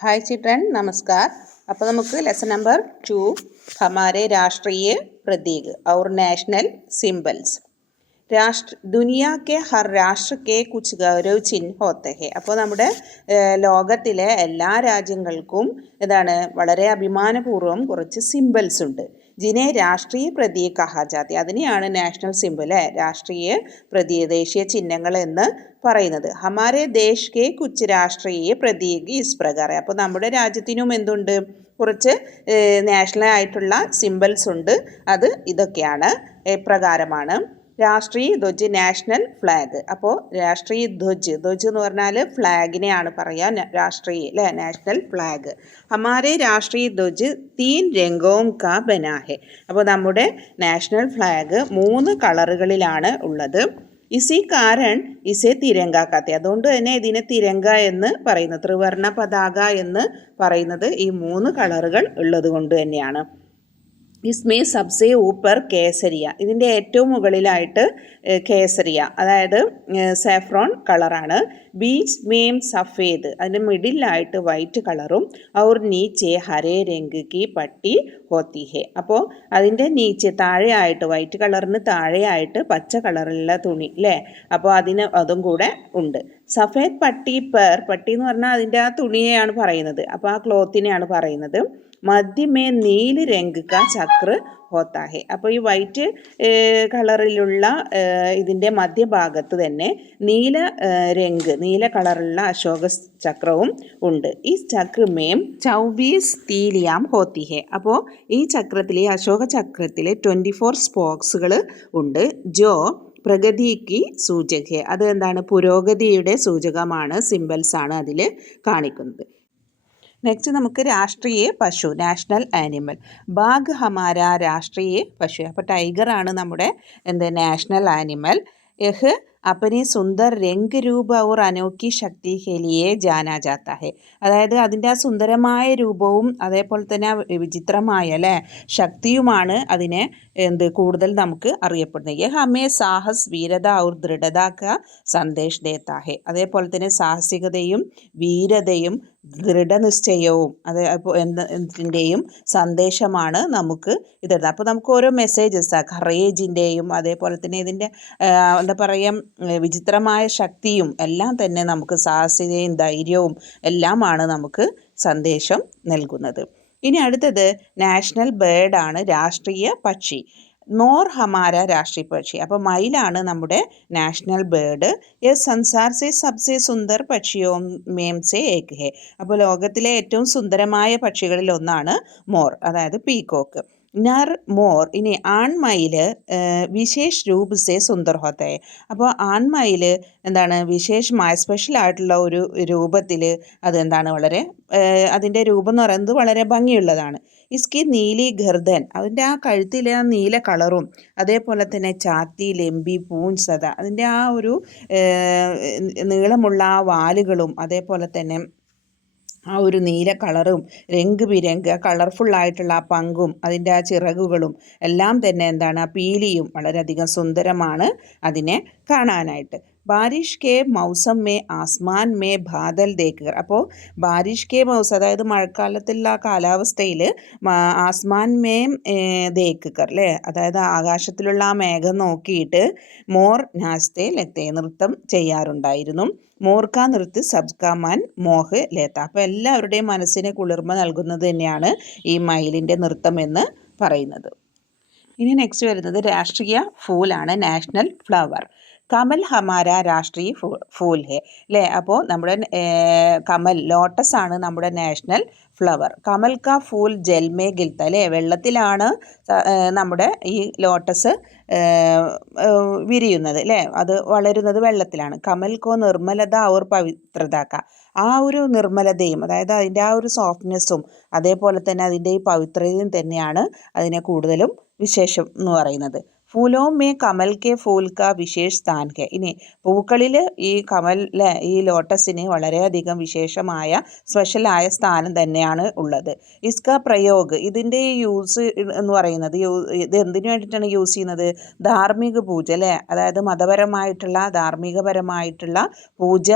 हाय children, नमस्कार। അപ്പോൾ നമുക്ക് ലെसन നമ്പർ 2 हमारे राष्ट्रीय प्रतीक और नेशनल सिंबल्स। दुनिया के हर राष्ट्र के कुछ गौरव चिन्ह होते हैं. അപ്പോൾ നമ്മുടെ ലോകത്തിലെ എല്ലാ രാജ്യങ്ങൾക്കും എന്താണ് വളരെ അഭിമാനപൂർവ്വം കുറച്ച് സിംബൽസ് ഉണ്ട്. ജിനെ രാഷ്ട്രീയ പ്രതീക് കഹാ ജാതി, അതിനെയാണ് നാഷണൽ സിംബൽ, രാഷ്ട്രീയ ദേശീയ ചിഹ്നങ്ങൾ എന്ന് പറയുന്നത്. ഹമാരെ ദേശ് കെ കുച്ച് രാഷ്ട്രീയ പ്രതീക് ഇസ് പ്രകാരം. അപ്പോൾ നമ്മുടെ രാജ്യത്തിനും എന്തുണ്ട്, കുറച്ച് നാഷണൽ ആയിട്ടുള്ള സിംബൽസ് ഉണ്ട്. അത് ഇതൊക്കെയാണ്, പ്രകാരമാണ്. രാഷ്ട്രീയ ധ്വജ്, നാഷണൽ ഫ്ലാഗ്. അപ്പോൾ രാഷ്ട്രീയ ധ്വജ് എന്ന് പറഞ്ഞാൽ ഫ്ലാഗിനെയാണ് പറയുക, രാഷ്ട്രീയ അല്ലേ, നാഷണൽ ഫ്ലാഗ്. ഹമാരെ രാഷ്ട്രീയ ധ്വജ് 3 രംഗോം കാ ബനാ ഹെ. അപ്പോൾ നമ്മുടെ നാഷണൽ ഫ്ലാഗ് 3 കളറുകളിലാണ് ഉള്ളത്. ഇസി കാരൺ ഇസെ തിരങ്ക കത്തെ, അതുകൊണ്ട് തന്നെ ഇതിനെ തിരങ്ക എന്ന് പറയുന്നത്, ത്രിവർണ പതാക എന്ന് പറയുന്നത് ഈ 3 കളറുകൾ ഉള്ളത് കൊണ്ട് തന്നെയാണ്. ഇസ്മേ സബ്സെ ഊപ്പർ കേസരിയ, ഇതിൻ്റെ ഏറ്റവും മുകളിലായിട്ട് കേസരിയ, അതായത് സാഫ്രോൺ കളറാണ്. ബീച്ച് മേം സഫേദ്, അതിൻ്റെ മിഡിലായിട്ട് വൈറ്റ് കളറും. ഔർ നീച്ചെ ഹരേ രംഗ് കി പട്ടി ഹോത്തി ഹെ. അപ്പോൾ അതിൻ്റെ നീച്ചെ താഴെയായിട്ട്, വൈറ്റ് കളറിന് താഴെയായിട്ട് പച്ച കളറുള്ള തുണി അല്ലേ, അപ്പോൾ അതും കൂടെ ഉണ്ട്. സഫേദ് പട്ടി പെർ, പട്ടി എന്ന് പറഞ്ഞാൽ അതിൻ്റെ ആ തുണിയെയാണ് പറയുന്നത്, അപ്പോൾ ആ ക്ലോത്തിനെയാണ് പറയുന്നത്. മധ്യമേ നീല രംഗ് കാ ചക്ര ഹോത്താ ഹെ. അപ്പോൾ ഈ വൈറ്റ് കളറിലുള്ള ഇതിൻ്റെ മധ്യഭാഗത്ത് തന്നെ നീല കളറുള്ള അശോക ചക്രവും ഉണ്ട്. ഈ ചക്രമേം 24 തീലിയാം ഹോത്തി ഹെ. അപ്പോൾ ഈ ചക്രത്തിൽ, ഈ അശോക ചക്രത്തിൽ 24 സ്പോക്സുകൾ ഉണ്ട്. ജോ പ്രഗതിക്ക് സൂചക, അത് എന്താണ്, പുരോഗതിയുടെ സൂചകമാണ്, സിംബൽസ് ആണ് അതിൽ കാണിക്കുന്നത്. നെക്സ്റ്റ് നമുക്ക് രാഷ്ട്രീയ പശു, നാഷണൽ ആനിമൽ. ബാഘ് ഹമാര രാഷ്ട്രീയ പശു. അപ്പോൾ ടൈഗറാണ് നമ്മുടെ നാഷണൽ ആനിമൽ. യഹ് अपने സുന്ദർ രംഗ് രൂപ और अनोखी ശക്തി के लिए जाना जाता है. അതായത് അതിൻ്റെ ആ സുന്ദരമായ രൂപവും അതേപോലെ തന്നെ വിചിത്രമായ അല്ലേ ശക്തിയുമാണ് അതിനെ കൂടുതൽ നമുക്ക് അറിയപ്പെടുന്നത്. യഹ് ഹമേ സാഹസ് വീരത ഔർ ദൃഢത കാ സന്ദേശ് ദേത്താ ഹെ. അതേപോലെ തന്നെ സാഹസികതയും വീരതയും ദൃഢനിശ്ചയവും എന്തിൻ്റെയും സന്ദേശമാണ് നമുക്ക് ഇതരുന്നത്. അപ്പോൾ നമുക്ക് ഓരോ മെസ്സേജസ്, കറേജിൻ്റെയും അതേപോലെ തന്നെ ഇതിൻ്റെ എന്താ പറയുക, വിചിത്രമായ ശക്തിയും എല്ലാം തന്നെ നമുക്ക്, സാഹസികതയും ധൈര്യവും എല്ലാമാണ് നമുക്ക് സന്ദേശം നൽകുന്നത്. ഇനി അടുത്തത് നാഷണൽ ബേർഡാണ്, രാഷ്ട്രീയ പക്ഷി. മോർ ഹമാര രാഷ്ട്രീയ പക്ഷി. അപ്പോൾ മയിലാണ് നമ്മുടെ നാഷണൽ ബേർഡ്. യേ സംസാർ സെ സബ്സെ സുന്ദർ പക്ഷിയോ മേം സെ ഏക് ഹെ. അപ്പോൾ ലോകത്തിലെ ഏറ്റവും സുന്ദരമായ പക്ഷികളിൽ ഒന്നാണ് മോർ, അതായത് പീകോക്ക്. നർ മോർ. ഇനി ആൺമയിൽ വിശേഷ് രൂപ് സെ സുന്ദർ ഹോത്ത ഹെ. അപ്പോൾ ആൺമയിൽ എന്താണ്, വിശേഷമായ സ്പെഷ്യൽ ആയിട്ടുള്ള ഒരു രൂപത്തിൽ അതെന്താണ്, വളരെ അതിൻ്റെ രൂപം എന്ന് പറയുന്നത് വളരെ ഭംഗിയുള്ളതാണ്. ഇസ്കി നീലി ഗർദൻ, അതിൻ്റെ ആ കഴുത്തിലെ ആ നീല കളറും അതേപോലെ തന്നെ ചാത്തി ലംബി പൂഞ്ച് സദ, അതിൻ്റെ ആ ഒരു നീളമുള്ള ആ വാലുകളും അതേപോലെ തന്നെ ആ ഒരു നീല കളറും രംഗ് ബിരംഗ് കളർഫുള്ളായിട്ടുള്ള ആ പങ്കും അതിൻ്റെ ആ ചിറകുകളും എല്ലാം തന്നെ എന്താണ്, ആ പീലിയും വളരെയധികം സുന്ദരമാണ് അതിനെ കാണാനായിട്ട്. ബാരിഷ് K മൗസം may Aasman may Badal ദേക്കർ. അപ്പോൾ ബാരിഷ് കെ മൗസം, അതായത് മഴക്കാലത്തുള്ള കാലാവസ്ഥയിൽ ആസ്മാൻ മേ ദേക്കർ അല്ലേ, അതായത് ആകാശത്തിലുള്ള ആ മേഘം നോക്കിയിട്ട് മോർ നാസ്തേ ലത്തെ, നൃത്തം ചെയ്യാറുണ്ടായിരുന്നു. മോർക്ക നൃത്ത് സബ്കാ മൻ മോഹ് ലേത്ത. അപ്പോൾ എല്ലാവരുടെയും മനസ്സിനെ കുളിർമ നൽകുന്നത് തന്നെയാണ് ഈ മയിലിൻ്റെ നൃത്തം എന്ന് പറയുന്നത്. ഇനി നെക്സ്റ്റ് വരുന്നത് രാഷ്ട്രീയ ഫൂലാണ്, നാഷണൽ ഫ്ലവർ. കമൽ ഹമാര രാഷ്ട്രീയ ഫൂൽ ഹെ അല്ലേ. അപ്പോൾ നമ്മുടെ കമൽ, ലോട്ടസ് ആണ് നമ്മുടെ നാഷണൽ ഫ്ലവർ. കമൽ കാ ഫൂൽ ജൽമേ ഗിൽത്ത അല്ലേ, വെള്ളത്തിലാണ് നമ്മുടെ ഈ ലോട്ടസ് വിരിയുന്നത് അല്ലേ, അത് വളരുന്നത് വെള്ളത്തിലാണ്. കമൽ കോ നിർമ്മലത ഔർ പവിത്രത കാ, ആ ഒരു നിർമ്മലതയും അതായത് അതിൻ്റെ ആ ഒരു സോഫ്റ്റ്നെസ്സും അതേപോലെ തന്നെ അതിൻ്റെ ഈ പവിത്രതയും തന്നെയാണ് അതിനെ കൂടുതലും വിശേഷം എന്ന് പറയുന്നത്. ഫൂലോ മേ കമൽ കെ ഫൂൽ കാ വിശേഷ് സ്ഥാൻ ഹെ. ഇനി പൂക്കളിൽ ഈ കമലിലെ ഈ ലോട്ടസിന് വളരെയധികം വിശേഷമായ സ്പെഷ്യലായ സ്ഥാനം തന്നെയാണ് ഉള്ളത്. ഇസ്ക പ്രയോഗ്, ഇതിൻ്റെ യൂസ് എന്ന് പറയുന്നത് ഇത് എന്തിനു വേണ്ടിയിട്ടാണ് യൂസ് ചെയ്യുന്നത്? ധാർമ്മിക പൂജ അല്ലേ, അതായത് മതപരമായിട്ടുള്ള ധാർമ്മികപരമായിട്ടുള്ള പൂജ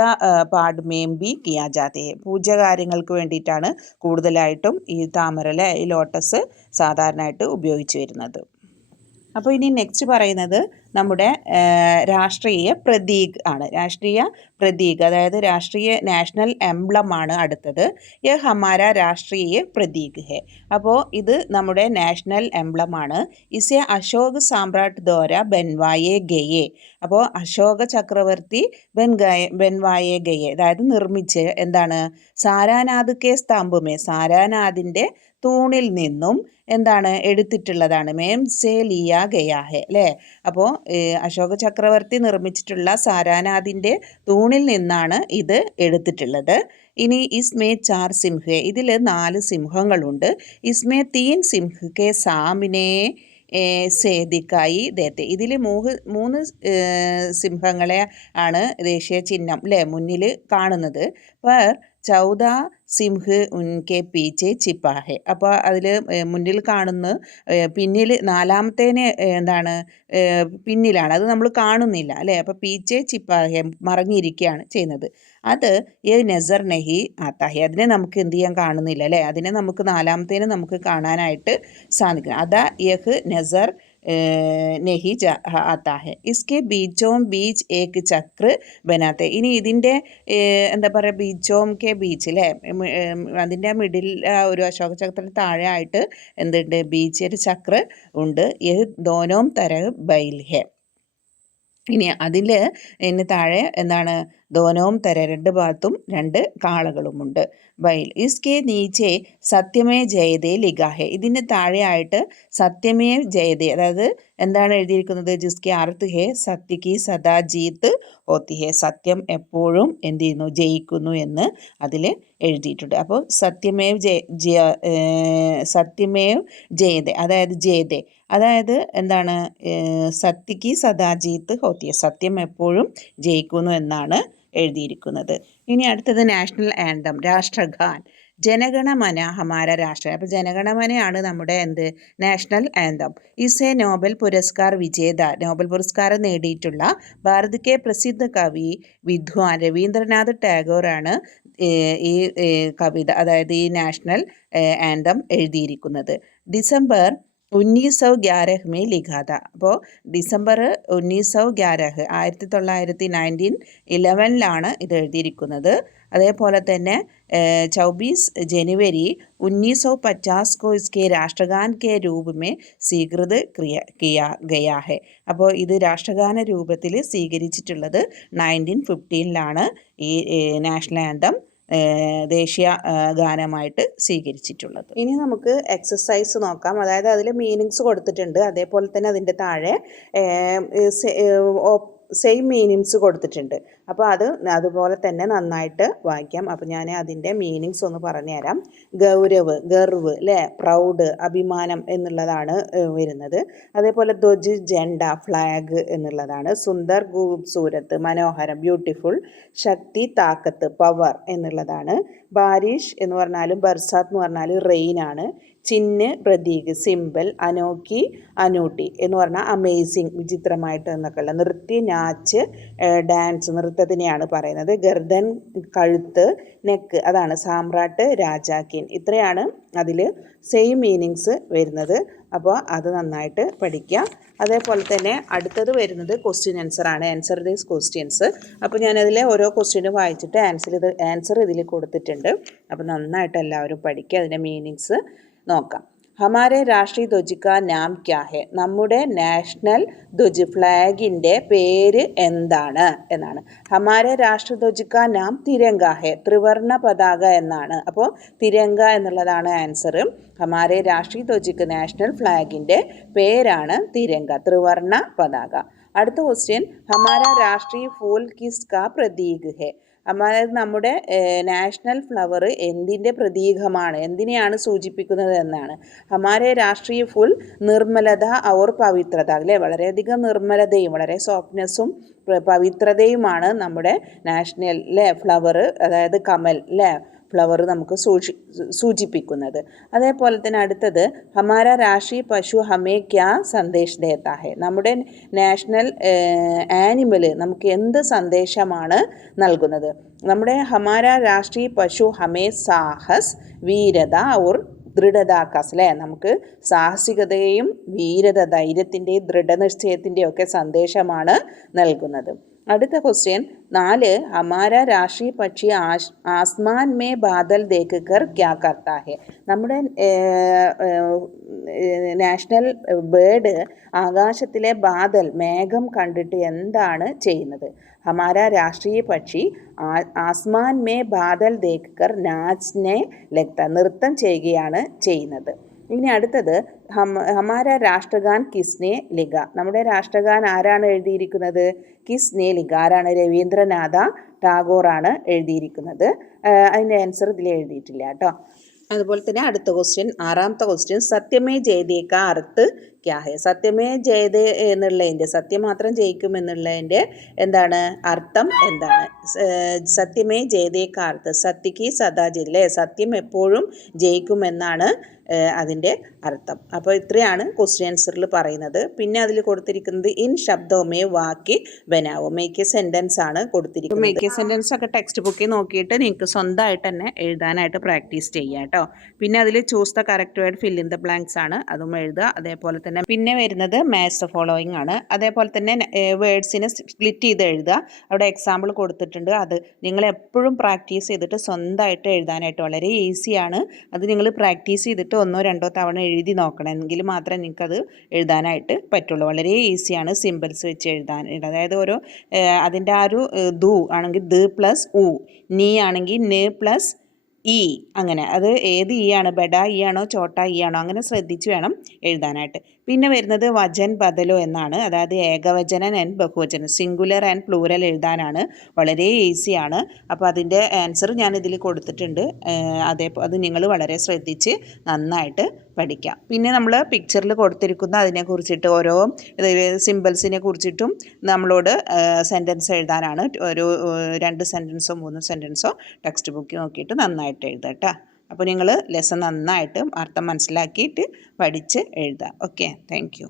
പാഡ്മേം ബി കിയാ ജാതെ, പൂജ കാര്യങ്ങൾക്ക് വേണ്ടിയിട്ടാണ് കൂടുതലായിട്ടും ഈ താമര അല്ലേ, ഈ ലോട്ടസ് സാധാരണയായിട്ട് ഉപയോഗിച്ച് വരുന്നത്. അപ്പോൾ ഇനി നെക്സ്റ്റ് പറയുന്നത് നമ്മുടെ രാഷ്ട്രീയ പ്രതീക് ആണ്. രാഷ്ട്രീയ പ്രതീക് അതായത് രാഷ്ട്രീയ നാഷണൽ എംബ്ലമാണ് അടുത്തത്. യ ഹമാര രാഷ്ട്രീയ പ്രതീക് ഹെ. അപ്പോൾ ഇത് നമ്മുടെ നാഷണൽ എംബ്ലമാണ്. ഇസെ അശോക് സാമ്രാട്ട് ദ്വാര ബൻവായെ ഗയെ. അപ്പോൾ അശോക ചക്രവർത്തി ബൻവായെ ഗയെ, അതായത് നിർമ്മിച്ച് എന്താണ്, സാരാനാഥ് കെ സ്തംഭമേ, സാരാനാഥിൻ്റെ തൂണിൽ നിന്നും എന്താണ് എടുത്തിട്ടുള്ളതാണ്. മേം സേ ലിയ ഗയാ ഹെ അല്ലേ. അപ്പോൾ അശോക ചക്രവർത്തി നിർമ്മിച്ചിട്ടുള്ള സാരാനാഥിൻ്റെ തൂണിൽ നിന്നാണ് ഇത് എടുത്തിട്ടുള്ളത്. ഇനി ഇസ്മേ 4 സിംഹേ, ഇതിൽ 4 സിംഹങ്ങളുണ്ട്. ഇസ്മേ 3 സിംഹ് കെ സാമിനെ സേദിക്കായി ദേത്തെ, ഇതിൽ 3 സിംഹങ്ങളെ ആണ് ദേശീയ ചിഹ്നം അല്ലേ മുന്നിൽ കാണുന്നത്. പർ 14 സിംഹ് ഉൻകെ പീച്ചെ ചിപ്പാഹെ. അപ്പോൾ അതിൽ മുന്നിൽ കാണുന്ന പിന്നിൽ 4മത്തേന് എന്താണ് പിന്നിലാണ്, അത് നമ്മൾ കാണുന്നില്ല അല്ലേ. അപ്പോൾ പീച്ചെ ചിപ്പാഹെ മറങ്ങിയിരിക്കുകയാണ് ചെയ്യുന്നത്. അത് നസർ നെഹി ആത്താഹെ, അതിനെ നമുക്ക് എന്ത് ചെയ്യാൻ കാണുന്നില്ല അല്ലേ, അതിനെ നമുക്ക് 4മത്തേന് നമുക്ക് കാണാനായിട്ട് സാധിക്കണം. അതാ യഹ് നസർ നെഹി ആത്താ ഹെ. ഇസ്കെ ബീച്ചോം ബീച്ച് ഏക് ചക്ര ബനാത്തെ. ഇനി ഇതിൻ്റെ എന്താ പറയുക, ബീച്ചോം കെ ബീച്ച് അല്ലേ, അതിൻ്റെ മിഡിൽ ഒരു അശോക ചക്രത്തിന് താഴെ ആയിട്ട് എന്തുണ്ട്, ബീച്ച് ഒരു ചക്ര ഉണ്ട്. യഹ് ദോനോം തരഹ് ബൈൽ ഹെ. ഇനി അതിൽ ഇതിന് താഴെ എന്താണ്, ദോനവും തര, 2 ഭാഗത്തും 2 കാളകളുമുണ്ട്. ബൈൽ ഇസ്കെ നീച്ചെ സത്യമേ ജയതേ ലിഖാഹെ. ഇതിന് താഴെയായിട്ട് സത്യമേ ജയതേ, അതായത് എന്താണ് എഴുതിയിരിക്കുന്നത്, ജിസ്കെ അർത്ത് ഹെ സത്യക്ക് സദാ ജീത്ത് ഹോത്തി ഹെ, സത്യം എപ്പോഴും എന്ത് ചെയ്യുന്നു, ജയിക്കുന്നു എന്ന് അതിൽ എഴുതിയിട്ടുണ്ട്. അപ്പോൾ സത്യമേവ് ജയതേ അതായത് ജയതേ, അതായത് എന്താണ്, സത്യക്ക് സദാ ജീത്ത് ഹോത്തി ഹെ, സത്യം എപ്പോഴും ജയിക്കുന്നു എന്നാണ് എഴുതിയിരിക്കുന്നത്. ഇനി അടുത്തത് നാഷണൽ ആന്തം, രാഷ്ട്രഗാൻ. ജനഗണമന ഹമാര രാഷ്ട്ര. അപ്പോൾ ജനഗണമനയാണ് നമ്മുടെ എന്ത്, നാഷണൽ ആന്തം. ഇസെ നോബൽ പുരസ്കാർ വിജേത, നോബൽ പുരസ്കാരം നേടിയിട്ടുള്ള ഭാരത് കെ പ്രസിദ്ധ കവി വിദ്വാൻ രവീന്ദ്രനാഥ് ടാഗോറാണ് ഈ കവിത, അതായത് ഈ നാഷണൽ ആന്തം എഴുതിയിരിക്കുന്നത്. ഡിസംബർ 1911 में लिखा था. അപ്പോൾ ഡിസംബർ 1911 1911 ഇത് എഴുതിയിരിക്കുന്നത്. അതേപോലെ തന്നെ 24 जनवरी 1950 को इसके राष्ट्रगान के रूप में സ്വീകൃത് किया गया है. അപ്പോൾ ഇത് രാഷ്ട്രഗാന രൂപത്തിൽ സ്വീകരിച്ചിട്ടുള്ളത് 1915 ഈ നാഷണൽ ആന്തം ദേശീയ ഗാനമായിട്ട് സ്വീകരിച്ചിട്ടുള്ളത്. ഇനി നമുക്ക് എക്സസൈസ് നോക്കാം. അതായത് അതിൽ മീനിങ്സ് കൊടുത്തിട്ടുണ്ട്, അതേപോലെ തന്നെ അതിൻ്റെ താഴെ സെയിം മീനിങ്സ് കൊടുത്തിട്ടുണ്ട്. അപ്പോൾ അതുപോലെ തന്നെ നന്നായിട്ട് വായിക്കാം. അപ്പോൾ ഞാൻ അതിൻ്റെ മീനിങ്സ് ഒന്ന് പറഞ്ഞുതരാം. ഗൗരവ്, ഗർവ് അല്ലേ, പ്രൗഡ്, അഭിമാനം എന്നുള്ളതാണ് വരുന്നത്. അതേപോലെ ധ്വജ്, ജെണ്ട, ഫ്ലാഗ് എന്നുള്ളതാണ്. സുന്ദർ, ഖൂബ്സൂരത്ത്, മനോഹരം, ബ്യൂട്ടിഫുൾ. ശക്തി, താക്കത്ത്, പവർ എന്നുള്ളതാണ്. ബാരിഷ് എന്ന് പറഞ്ഞാലും ബർസാത്ത് എന്ന് പറഞ്ഞാൽ റെയിൻ ആണ്. ചിഹ്ന്, പ്രതീക്, സിമ്പിൾ. അനോഖി, അനൂട്ടി എന്ന് പറഞ്ഞാൽ അമേസിങ്, വിചിത്രമായിട്ട് എന്നൊക്കെയുള്ള. നൃത്യ, നാച്ച്, ഡാൻസ്, നൃത്തത്തിനെയാണ് പറയുന്നത്. ഗർദൻ, കഴുത്ത്. നെക്ക്, അതാണ് സാമ്രാട്ട്, രാജാക്കിൻ. ഇത്രയാണ് അതിൽ സെയിം മീനിങ്സ് വരുന്നത്. അപ്പോൾ അത് നന്നായിട്ട് പഠിക്കുക. അതേപോലെ തന്നെ അടുത്തത് വരുന്നത് ക്വസ്റ്റ്യൻ ആൻസർ ആണ്. Answer these questions. അപ്പോൾ ഞാനതിൽ ഓരോ ക്വസ്റ്റ്യനും വായിച്ചിട്ട് ആൻസർ ഇതിൽ കൊടുത്തിട്ടുണ്ട്. അപ്പോൾ നന്നായിട്ട് എല്ലാവരും പഠിക്കുക. അതിൻ്റെ മീനിങ്സ് നോക്കാം. ഹമാരെ രാഷ്ട്രീയ ധ്വജ് കാ നാം ക്യാ ഹെ. നമ്മുടെ നാഷണൽ ധ്വജ് ഫ്ലാഗിൻ്റെ പേര് എന്താണ് എന്നാണ്. ഹമാരെ രാഷ്ട്രീയ ധ്വജ് കാ നാം തിരങ്ക ഹെ, ത്രിവർണ്ണ പതാക എന്നാണ്. അപ്പോൾ തിരങ്ക എന്നുള്ളതാണ് ആൻസർ. ഹമാരെ രാഷ്ട്രീയ ധ്വജ് നാഷണൽ ഫ്ലാഗിൻ്റെ പേരാണ് തിരങ്ക, ത്രിവർണ്ണ പതാക. അടുത്ത ക്വസ്റ്റ്യൻ, ഹമാര രാഷ്ട്രീയ ഫൂൽ കിസ് കാ പ്രതീക് ഹെ. അതായത് നമ്മുടെ നാഷണൽ ഫ്ലവർ എന്തിൻ്റെ പ്രതീകമാണ്, എന്തിനെയാണ് സൂചിപ്പിക്കുന്നത് എന്നാണ്. ഹമാരെ രാഷ്ട്രീയ ഫുൾ നിർമ്മലത ഔർ പവിത്രത, അല്ലേ? വളരെയധികം നിർമ്മലതയും വളരെ സോഫ്റ്റ്നെസ്സും പവിത്രതയുമാണ് നമ്മുടെ നാഷണൽ, അല്ലേ, ഫ്ലവർ, അതായത് കമൽ, അല്ലേ, ഫ്ലവർ നമുക്ക് സൂചിപ്പിക്കുന്നത്. അതേപോലെ തന്നെ അടുത്തത് ഹമാര രാഷ്ട്രീയ പശു ഹമേ ക്യാ സന്ദേശ് ദേത്താ ഹെ, നമ്മുടെ നാഷണൽ ആനിമൽ നമുക്ക് എന്ത് സന്ദേശമാണ് നൽകുന്നത്? നമ്മുടെ ഹമാര രാഷ്ട്രീയ പശു ഹമേ സാഹസ് വീരത ഔർ ദൃഢതാക്കാസ്, അല്ലേ? നമുക്ക് സാഹസികതയും ധൈര്യത്തിൻ്റെയും ദൃഢനിശ്ചയത്തിൻ്റെയും ഒക്കെ സന്ദേശമാണ് നൽകുന്നത്. അടുത്ത ക്വസ്റ്റ്യൻ 4, ഹമാര രാഷ്ട്രീയ പക്ഷി ആസ്മാൻ മേ ബാദൽ ദേഖ് കർ ക്യാ കർത്താ ഹെ, നമ്മുടെ നാഷണൽ ബേർഡ് ആകാശത്തിലെ ബാദൽ, മേഘം കണ്ടിട്ട് എന്താണ് ചെയ്യുന്നത്? ഹമാര രാഷ്ട്രീയ പക്ഷി ആസ്മാൻ മേ ബാദൽ ദേഖ് കർ നാച്നെ ലഗ്ത, നൃത്തം ചെയ്യുകയാണ് ചെയ്യുന്നത്. ഇനി അടുത്തത് ഹമാര രാഷ്ട്രഗാൻ കിസ്നെ ലിഖ, നമ്മുടെ രാഷ്ട്രഗാൻ ആരാണ് എഴുതിയിരിക്കുന്നത്? കിസ്നെ ലിഖ, ആരാണ്? രവീന്ദ്രനാഥ ടാഗോറാണ് എഴുതിയിരിക്കുന്നത്. അതിൻ്റെ ആൻസർ ഇതിൽ എഴുതിയിട്ടില്ല കേട്ടോ. അതുപോലെ തന്നെ അടുത്ത ക്വസ്റ്റ്യൻ, 6ാമത്തെ ക്വസ്റ്റ്യൻ, സത്യമേ ജയതേക്ക അർത്ഥ് ക്യാ ഹെ, സത്യമേ ജയതേ എന്നുള്ളതിൻ്റെ, സത്യം മാത്രം ജയിക്കും എന്നുള്ളതിൻ്റെ എന്താണ് അർത്ഥം എന്താണ്? സത്യമേ ജയതേക്ക അർത്ഥ്, സത്യക്ക് സദാ ജയില്ലേ, സത്യം എപ്പോഴും ജയിക്കുമെന്നാണ് അതിൻ്റെ അർത്ഥം. അപ്പോൾ ഇത്രയാണ് ക്വസ്റ്റ്യൻ ആൻസറിൽ പറയുന്നത്. പിന്നെ അതിൽ കൊടുത്തിരിക്കുന്നത് ഇൻ ശബ്ദമേ വാക്ക് ബനാവോ, മേക്ക് എ സെൻറ്റൻസ് ആണ് കൊടുത്തിരിക്കുന്നത്. മേക്ക് എ സെൻറ്റൻസ് ഒക്കെ ടെക്സ്റ്റ് ബുക്കിൽ നോക്കിയിട്ട് നിങ്ങൾക്ക് സ്വന്തമായിട്ട് തന്നെ എഴുതാനായിട്ട് പ്രാക്ടീസ് ചെയ്യാം കേട്ടോ. പിന്നെ അതിൽ choose the correct word, fill in the blanks ആണ്, അതും എഴുതുക. അതേപോലെ തന്നെ പിന്നെ വരുന്നത് മാച്ച് ദ ഫോളോയിങ് ആണ്. അതേപോലെ തന്നെ വേർഡ്സിനെ സ്പ്ലിറ്റ് ചെയ്ത് എഴുതുക. അവിടെ എക്സാമ്പിൾ കൊടുത്തിട്ടുണ്ട്, അത് നിങ്ങൾ എപ്പോഴും പ്രാക്ടീസ് ചെയ്തിട്ട് സ്വന്തമായിട്ട് എഴുതാനായിട്ട് വളരെ ഈസിയാണ്. അത് നിങ്ങൾ പ്രാക്ടീസ് ചെയ്തിട്ട് 1-2 തവണ എഴുതി നോക്കണം, എങ്കിൽ മാത്രമേ നിങ്ങൾക്കത് എഴുതാനായിട്ട് പറ്റുള്ളൂ. വളരെ ഈസിയാണ് സിമ്പിൾസ് വെച്ച് എഴുതാൻ. അതായത് ഓരോ അതിൻ്റെ ആ ഒരു ദു ആണെങ്കിൽ ദ പ്ലസ് ഉ, നീ ആണെങ്കിൽ ന് പ്ലസ് ഇ, അങ്ങനെ അത് ഏത് ഇ ആണ്, ബഡ ഇ ആണോ ചോട്ട ഇ ആണോ, അങ്ങനെ ശ്രദ്ധിച്ച് വേണം എഴുതാനായിട്ട്. പിന്നെ വരുന്നത് വചൻ ബദലോ എന്നാണ്, അതായത് ഏകവചനൻ ആൻഡ് ബഹുവചനം, സിംഗുലർ ആൻഡ് പ്ലൂരൽ എഴുതാനാണ്. വളരെ ഈസിയാണ്. അപ്പോൾ അതിൻ്റെ ആൻസർ ഞാൻ ഇതിൽ കൊടുത്തിട്ടുണ്ട്. അത് നിങ്ങൾ വളരെ ശ്രദ്ധിച്ച് നന്നായിട്ട് പഠിക്കാം. പിന്നെ നമ്മൾ പിക്ചറിൽ കൊടുത്തിരിക്കുന്ന അതിനെക്കുറിച്ചിട്ട് ഓരോ സിമ്പിൾസിനെ കുറിച്ചിട്ടും നമ്മളോട് സെൻറ്റൻസ് എഴുതാനാണ്. ഒരു 2 സെൻറ്റൻസോ 3 സെൻറ്റൻസോ ടെക്സ്റ്റ് ബുക്ക് നോക്കിയിട്ട് നന്നായിട്ട് എഴുതാം കേട്ടോ. അപ്പോൾ നിങ്ങൾ ലെസൺ നന്നായിട്ട് അർത്ഥം മനസ്സിലാക്കിയിട്ട് പഠിച്ച് എഴുതുക. Okay, thank you.